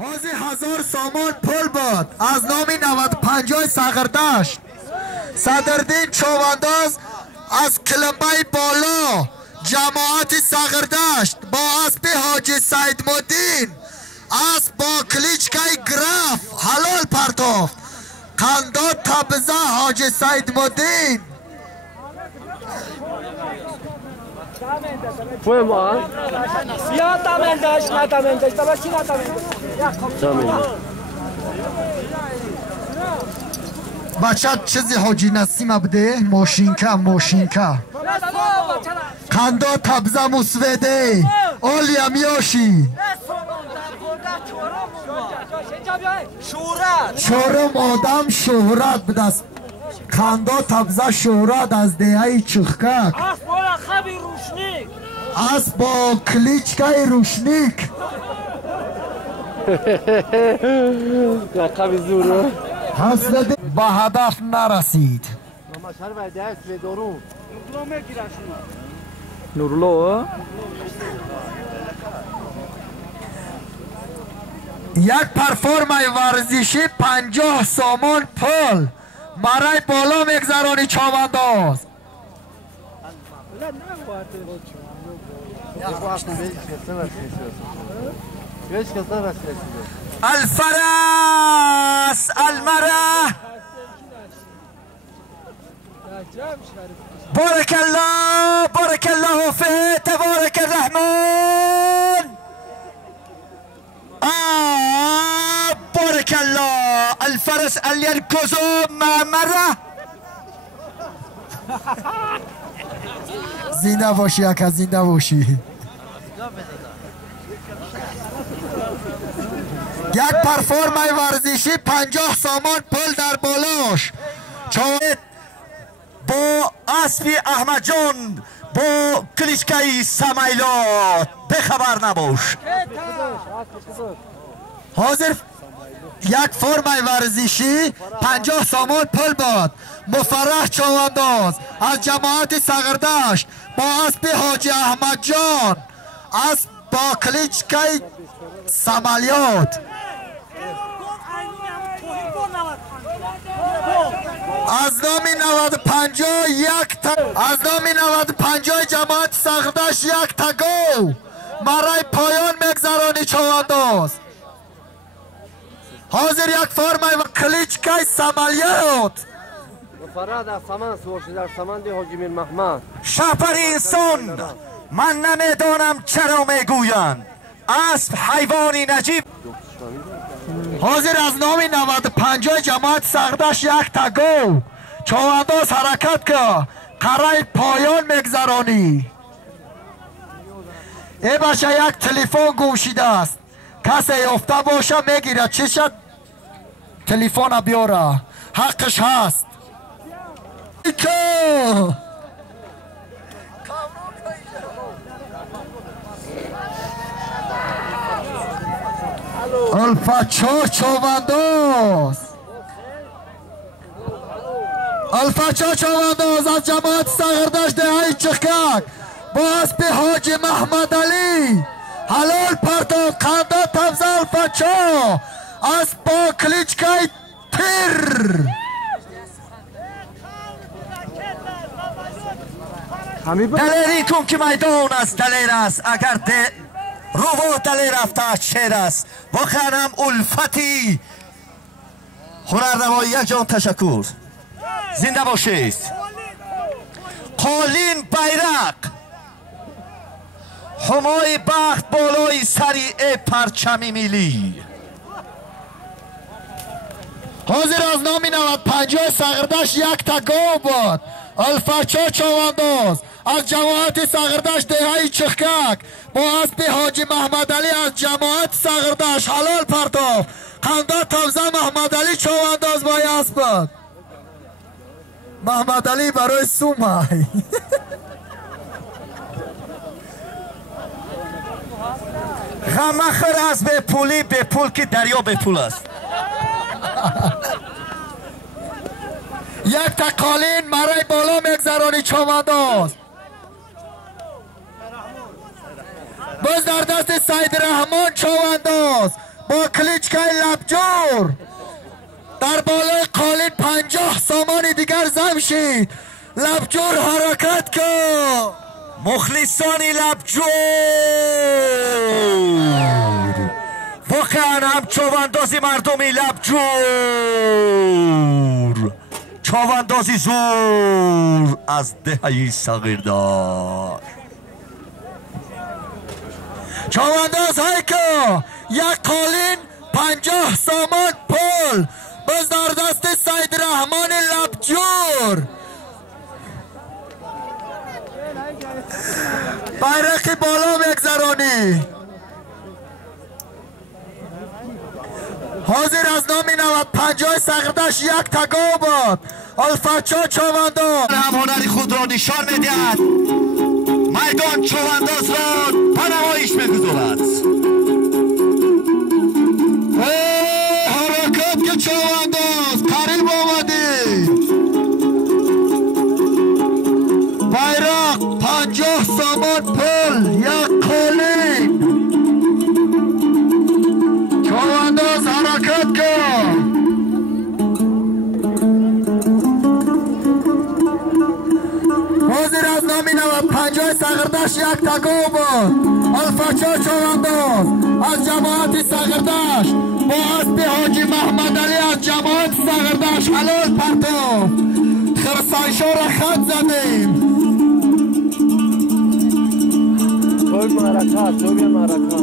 حاضی 1000 سامان پول بود از نامی 95 ساغردشت. صدردین چوانداز از کلمبه بالا جماعت ساغردشت با اسب حاجی سید مدین اسب با کلیچکای گراف حلال پرتافت قنداد تبزه حاجی سید مدین. Fue mal. Ya tamam بچه چیزی حاجی نسیم بده ماشینکا قندا تبزه مسوده آلیا میاشی شورم آدم شهرت بدست قندا تبزه شهرت از دهی چخکک از با کلیچکای روشنیک لقب زورو حسد با هدف نرسید. نورلو یک پرفورمای ورزشی 50 سامان پول مرای بالا میگذرانی چاونداز. الفرس المره بارك الله فيه تبارك الرحمن. بارك الله الفرس اللي يركضوا مع مره. زنده باشی اکا زنده باشی. یک پرفورمای ورزشی 50 سامان پول در بالاش چاوید با اسبی احمد جان با کلیشکای سمایلات بخبر نباش. حاضر یک فرمای ورزشی 50 سامان پول بود مفرح چوانداز از جماعت ساغردشت با اسب حاجی احمد جان اسب با کلیچکای سمالیات از نامی 95 جماعت ساغردشت یک تگو مرای پایان مگذرانی چوانداز. حاضر یک فرمای و کلیچکای سمالیات فراد از سامان سوشی در سامان دی حاجی میر محمد شهپر انسان من نمیدانم چرا میگویند اسب حیوانی نجیب. حاضر از نامی 95 جماعت ساغردشت یک تگو چوانداز حرکت که قرای پایان میگذرانی. ای بچه یک تلفن گوشیده است کسی افته باشه میگیره چی شد تلفن بیاره حقش هست. الفاچو چوانداز از جماعت ساغردشت دهی چخکک با اسب حاجی محمد علی حلال پرتو قنده تبزه الفاچو از با کلیچکای تیر. دلیری کن که میدان است دلیر است اگر رو دلیر رفته شیر است واقعا الفتی هنرنمای یک جان تشکر زنده باشید. قالین بیرق همای بخت بالای سری پرچمی میلی. حاضر از نامی 95 ساغردشت یک تگو بود الفاچو چوانداز از جماعت ساغردشت دهی چخکک با اسب حاجی محمد علی از جماعت ساغردشت حلال پرتاف قنده تبزه محمد علی چوانداز با اسب محمد علی برای سومای غمخر از به پولی به پول که دریا به پول است. یک تقالین مرای بالا مگذرانی چوانداز باز در دست سید رحمان چوانداز با کلیچکای لبجور در بالای قالین 50 سامان دیگر زمشید. لبجور حرکت کن. مخلصانی لبجور واقعا هم چواندازی مردمی لبجور، چواندازی زور از دهه صغیردار. چوانداز های که یک قالین 50 سامان پول باز در دست سید رحمان لبجور. بیرقی بالا بگذرانی. حاضر از نامی 95 صغردش یک تگاباد الفچا چوانداز هم هنری خود را نشان میدهد، میدان چوانداز را پنمایش میگذارد. حرکت که چوانداز قریب آمدی. بیرق 50 سامان پل یک قالین. چوانداز حرکت کن. حاضر از نامی 95 صغردش یک تگاباد الفچا چوانداز از جماعت صغردش با اسب حاجی محمد علی از جماعت صغردش حلال پرتاف خرسانشو را خط زدیم. توی معرکه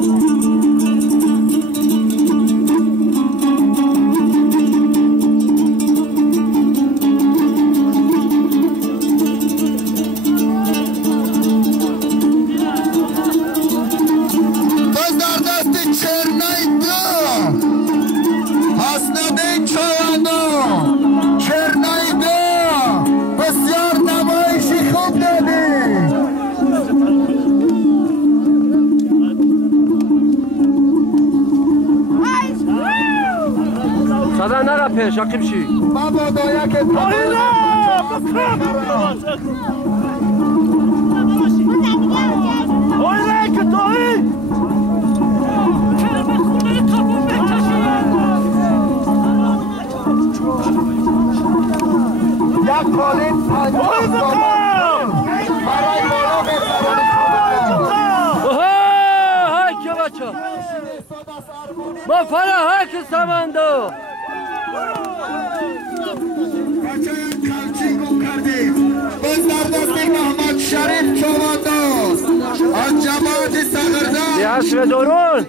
صدا نرا پیش عقیب شی بابا دایا که یک قالین 50 برای بالا های که بچه با فرح که سمندو باز در دست محمد شریف چوانداز از جماعت صغردش یه درون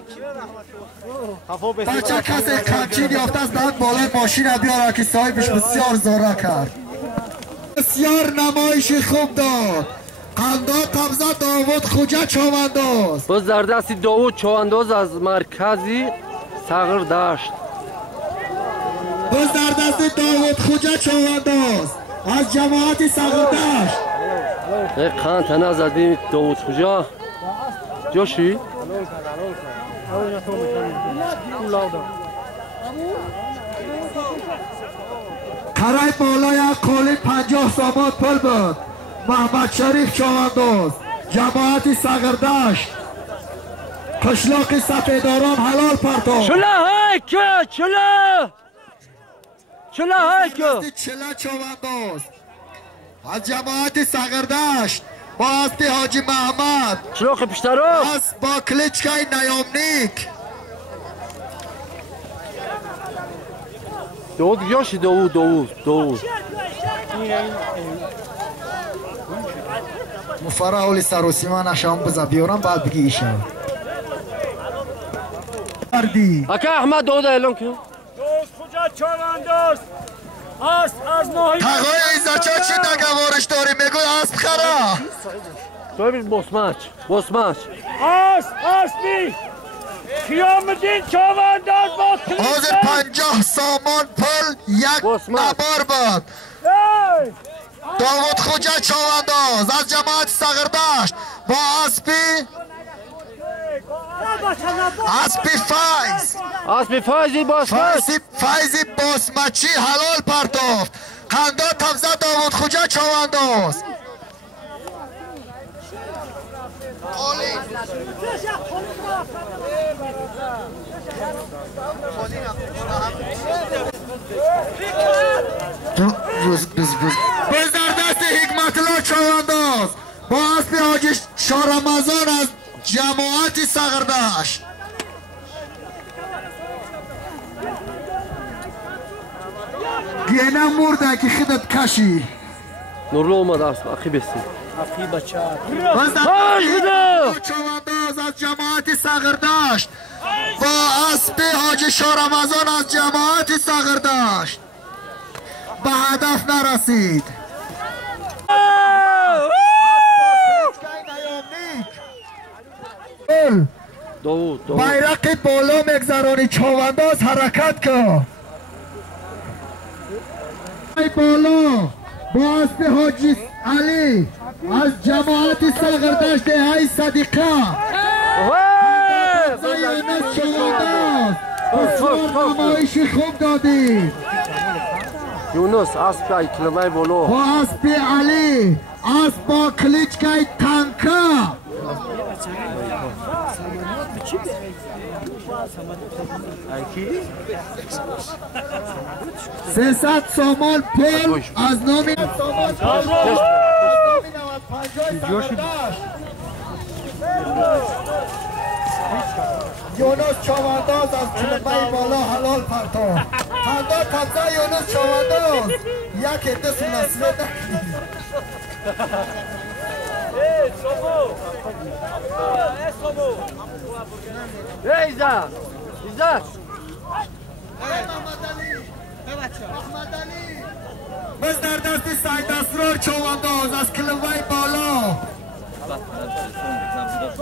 بچه کسی کمچین یافته است داد بالای ماشین بیاره که صاحبش بسیار زاره کرد. بسیار نمایش خوب داد. قنداد تبزه داوود خوجه چوانداز. باز در دست داوود چوانداز از مرکزی صغردشت. باز در دست داوود خوجه چوانداز از جماعت صغردشت. یک قند تنه زدیم داوود خوجه جوشی قرای بالا یک قالین 50 سامان پل بود. محمد شریف چوانداز جماعت صغردشت قشلاق سفیداران حلال پرتاب. چلا های که چلا های که چلا چوانداز از جماعت صغردشت با اسب حاجی محمد چلاق پیشترو از با کلیچکای نیامنیک. داوود جوشی داوود مفرح اولی سروسی من اشام بزا بیارم بعد بگی ایشان اکا احمد داوود اعلان کن دوست خوجه چوانداز از ناهی تقای ایزاچا چی نگوارش داری میگوی اسب خرا توی بیش بسمچ اسبی قیامدین چوانداز با حاضر 50 سامان پل یک نبار بود. داوود خوجه چوانداز از جماعت صغردشت با اسبی فایزی باسمچی حلال پرتافت. قنداد تبزه داوود خوجه چوانداز. یه مرده که خودت کشی نورلو اومد اخی بسی چوانداز از جماعت صغرداشت با اسب حاج شاه رمضان از جماعت صغرداشت به هدف نرسید. bayrak بالا میگذرانی چوانداز حرکت کن بالا با اسب حاجی علی از جماعت صغرداشت های صدیقه زیانت چوانداز بسیار نمایشی خوب دادی یونس اسب کلمه بالا با اسب علی اسب با کلیچکای تانکا 300 سامان پول از نام یونس چوانداز از کلمه بالا حلال پرتو خنده تبزه یونس چوانداز یک دست نسله نکنید ایزا بس در دست سید اسرار چوانداز از کلمه بالا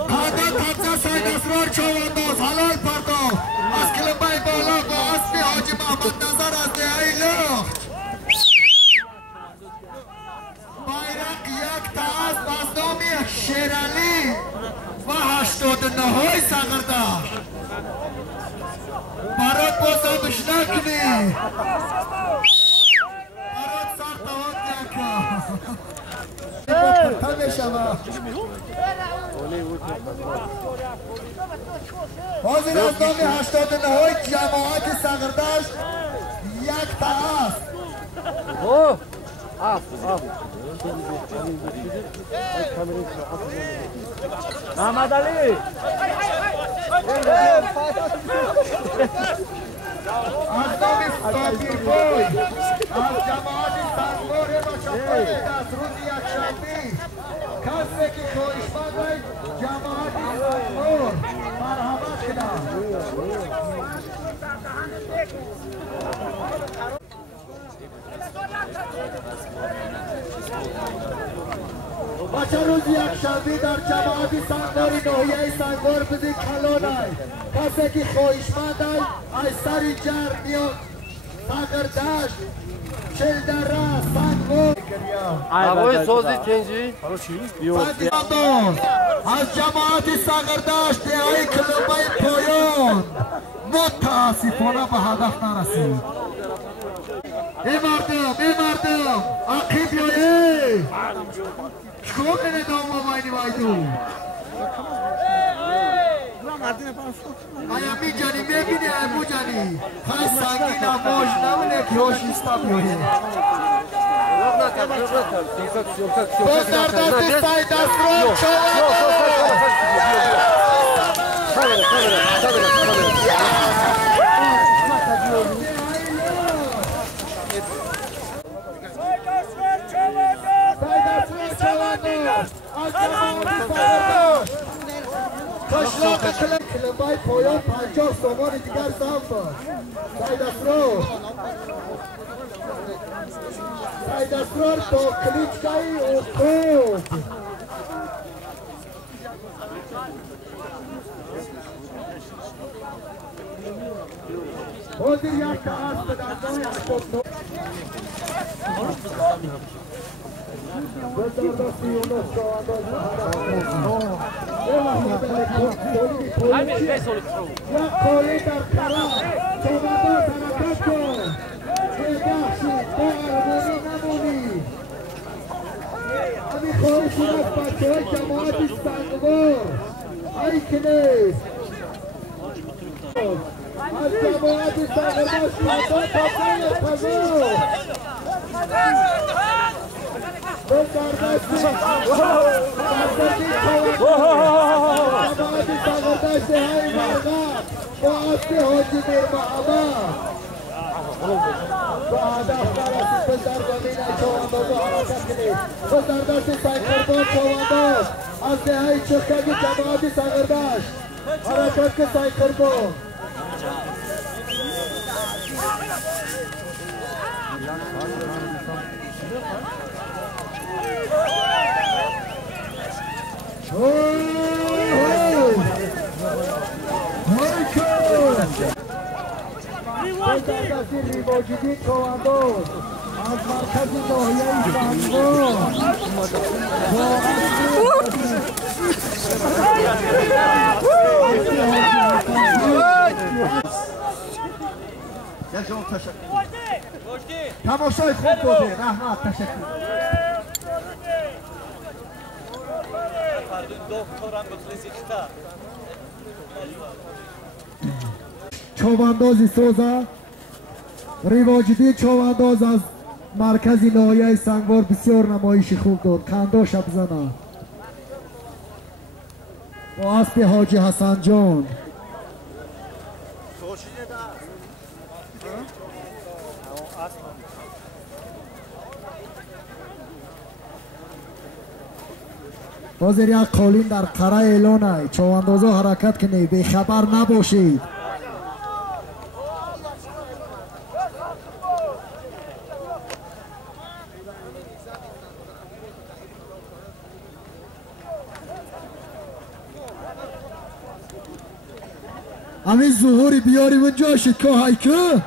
خنده تبزه سید اسرار چوانداز حلال پرتو از کلمه بالا با اسب حاجی محمد نظر از دهی لخت bayrak یک تا اسب از نام شیرالی و 89 های صغرداشت برات بازمش نکنی برات سرطوات نکن پرتم شما حاضر از نام 89 های جماعت صغرداشت یک تا اسب محمد علی از نام ساکیر بوی از جماعت سنگور با شفای دست روز یکشنبه کسی که خواهشمند جماعت سنگور مرحمت کنم بچه روز یکشنبه در جماعت سنگور ناحیه سنگور بدی کلانای کسی که خواهشمند از سر جرنیان صغرداشت چلدره سنگور هوای سازی کنجی از جماعت صغرداشت های کلمه پایان متاسفانه به هدف نرسید. ای مردم آقی بیایی چکو کنه داما باینی بایدو آیا می جانی میبینی امو جانی خیلی سنگین اماش نمونه که هوشیستا بیایی باز در دست سای دست رو کشلاق کلمه پایان 50 سامان دیگر زم باد سید اسرار با کلیچکای اوکود بازی یک تا هست به دندان یک کولی در قرار چوبنداز حرکت کن بخشید با ارمونی نمونی همین خواهشون از بچه های جماعت سنگور هایی که نیست از جماعت سنگور شما تبدیل پذور بزردستی جماعت سنگردشت های مرغب با اسب حاجی میر محمد بزرگداشت سایقربان چوانداز از دههای چرکگی جماعتی ساغرداشت حرکت که سایقربان بزرگداشت ریواجیدی چوانداز از مرکز ناحیه سنگور تماشای خوب بوده رحمت تشکر چواندازی سوزا ریواجیدی چوانداز از مرکزی ناحیه سنگوار بسیار نمایشی خوب داد کنداش بزنه با اسب حاجی حسن جان حاضر یک قالین در قره اعلانه چواندازا حرکت کنی به خبر نباشید همین ظهوری بیاریم اونجا شد که هایکه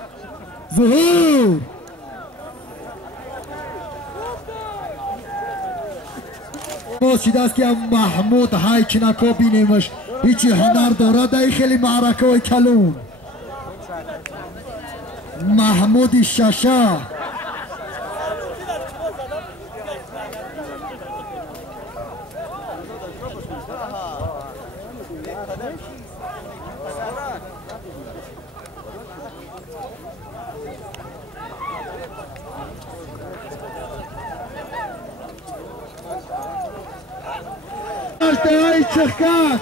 ظهور باز شده است که محمود هایک نکا بینیمش هیچی هنر داره دایی خیلی معرکه های کلون محمود ششه چخکت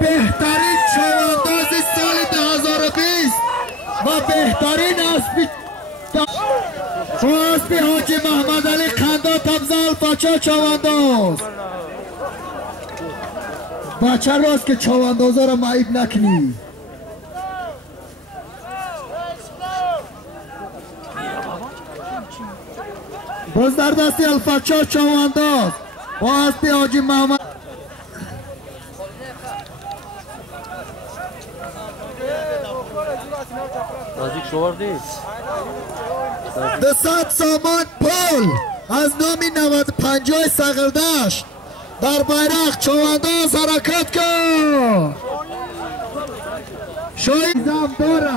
بهترین چوانداز سال 2020 و بهترین اسب حاجی محمد علی خندا تبزال بچه چوانداز بچه راست که چواندازا را معیب نکنی باز در دستی الفچار چوانداز با اسب حاجی محمد نزدیک شوردی 200 سامان پول از نامی 95 ساغرداشت در بیرق چوانداز حرکت کن شایزم داره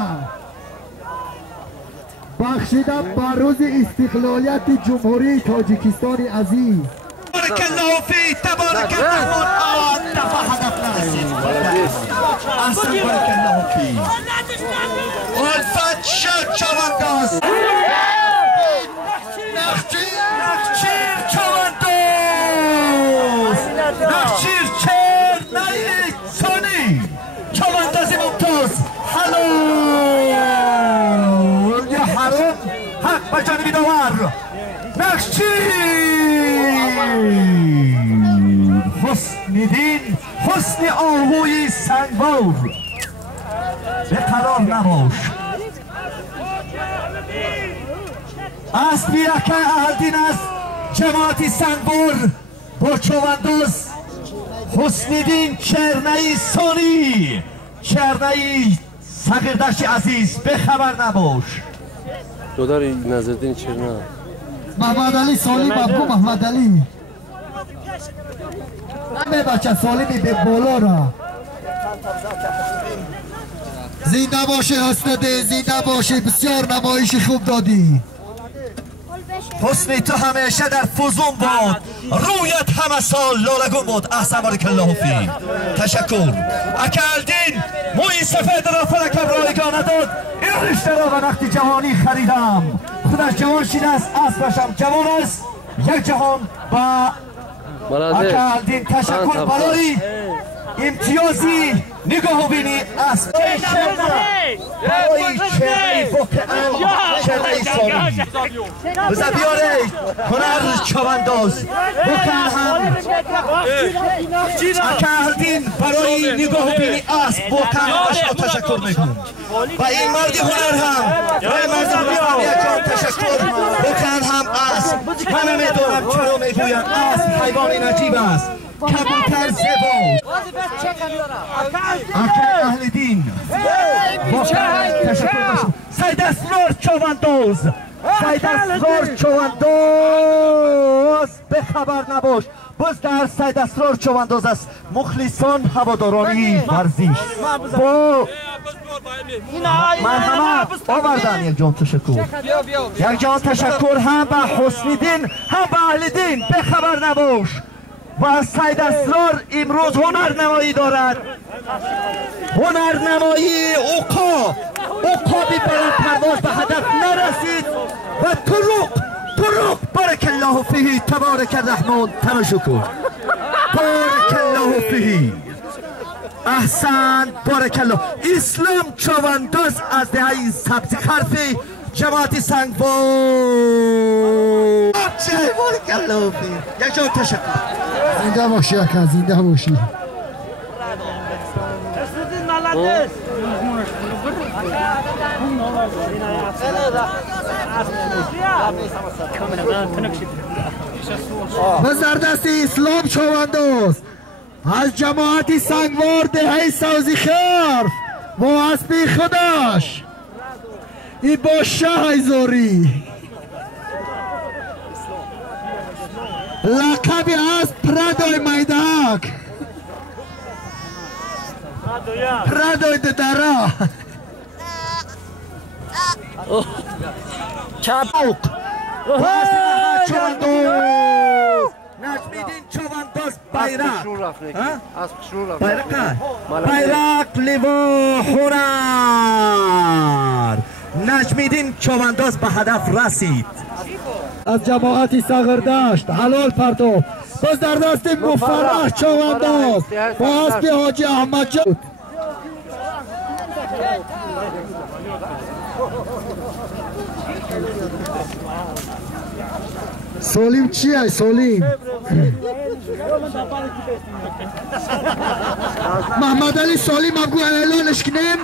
بخشیده بر روز استقلالیت جمهوری تاجیکستان عزیز تبارك الله فيك تبارك الله دفع هدف ناسي احسن بارك الله فيك الفت شد چوانداز نخچیر چوانداز نخچیر چر نایی سانی چواندازی ممتاز حلو یا حرم حق به جانبی داور نخچیر حسنیدین حسن آهوی سنگور به قرار نباش اسبی که اهلدین است جماعتی سنگور با چوانداز حسنیدین چرنهی سانی چرنهی ساغرداشت عزیز به خبر نباش دوداری نظردین چرنه محمد علی سالی بابو محمد علی همه بچه سالی به بالا را زنده باشی حسنده زنده باشی بسیار نمایش خوب دادی حسنی تو همیشه در فزون باد رویت همه سال لالگون بود احسن بارک الله فیک تشکر اکلدین موی سفید را فلکم رایگانه داد این رشته را به نقد جوانی خریدم خودش جوان شده است اسبشم جوان است یک جهان با اکلدین تشکر برای امتیازی نگاه بینی اسب برای چهره واقعا چهره سالی بزن بیارید هنر چوانداز واقعا هم اکهدین برای نگاه بینی اسب واقعا اشنا تشکر میکنم و این مردی هنر هم و این مرد هم تشکر واقعا هم اسب من نمیدونم چرا میگویم اسب حیوانی نجیب است کبوتر زبان اکه اهل دین واقعا تشکر باشم سید اسرار چوانداز سید اسرار چوانداز به خبر نباش باز در سید اسرار چوانداز است مخلصان هوادارانی ورزش با مرحمت آوردن یک جان تشکر یک جان تشکر هم به حسنی دین هم به اهل دین به خبر نباش و سید اسرار امروز هنرنمایی دارد هنرنمایی اوقا بی برای پرواز به هدف نرسید و طرق بارک الله فیه تبارک الرحمن تشکر بارک الله فیه احسن بارک الله اسلام چوانداز از دهه سبزی حرفی جماعت سنگوار بارک الله فیه یک جان تشکر زنده باشی اکا زنده باشی بزردست اسلام چوانداز از جماعت سنگوار دهه سازی خرف و اسبی خودش ای با شه زوری لقبی از پردای میدک پردای ددرا چابوک چوانداز نجمیدین چوانداز بیرق بیرق لیوا هنر نجمیدین چوانداز به هدف رسید از جماعت ساغردشت حلال پرتو باز در دست مفرح چوانداز با اسب حاجی احمد جان سولیم چیه سولیم محمد علی سولیم ابگو اعلانش کنیم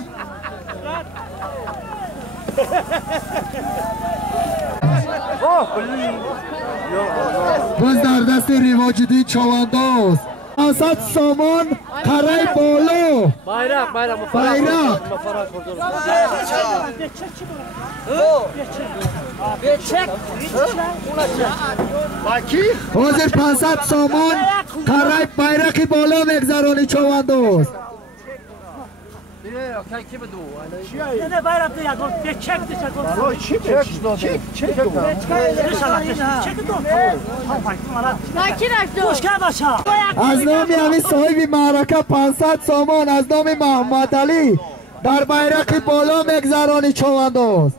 باز در دست ریواجدی چوانداز 500 سامان قره بالا بیرق حاضر 500 سامان قره بیرقی بالا مگذرانی چوانداز از نام یعنی صاحب معرکه 500 سامان از نام محمد علی در بیرق بالا مگذرانی چوانداز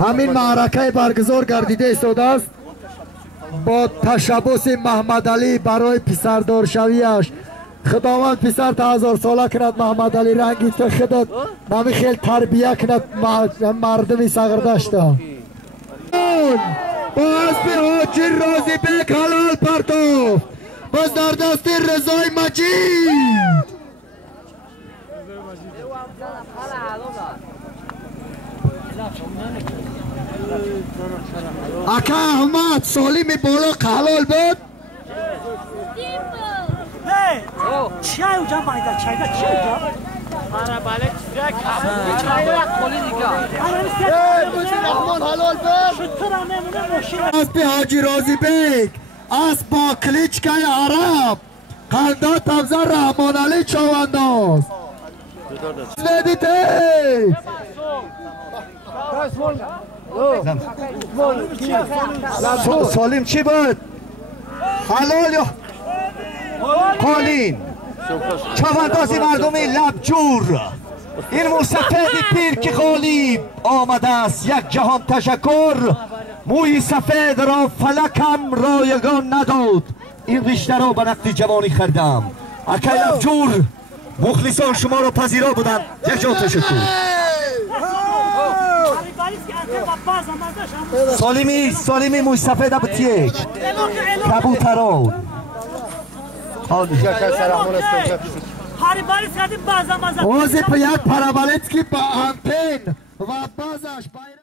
همین معرکه برگزار گردیده ایستاده است با تشبث محمد علی برای پسردار شویش خداوند پسر تا 1000 ساله کند محمد علی رنگی تو خدات نمی خیل تربیه کند مردمی ساغردشت با اسب حاجی رازی بیک حلال پرتو باز در دست رضای مجید اکا احمد سالیم بالا حلال بود چی اونجا باید چای چی اونجا Arabalet sürekli çayla politika. اسب حاجی رازی بیگ اسب با کلیچکای عرب قلدات افزر رحمان علی چوانداز ندیده سالیم چی بود؟ حلال یا قالین چواندازی مردمی لبجور این موسفید پیر که غالب آمده است یک جهان تشکر موی سفید را فلکم رایگان نداد این رشته را به نقد جوانی خریدم اکه لبجور مخلصان شما را پذیرا بودند. یک جا تشکر. سالیمی موی سفید بطیه کبوتران اوزی په یک پرابلیت کی با آنتن و بازش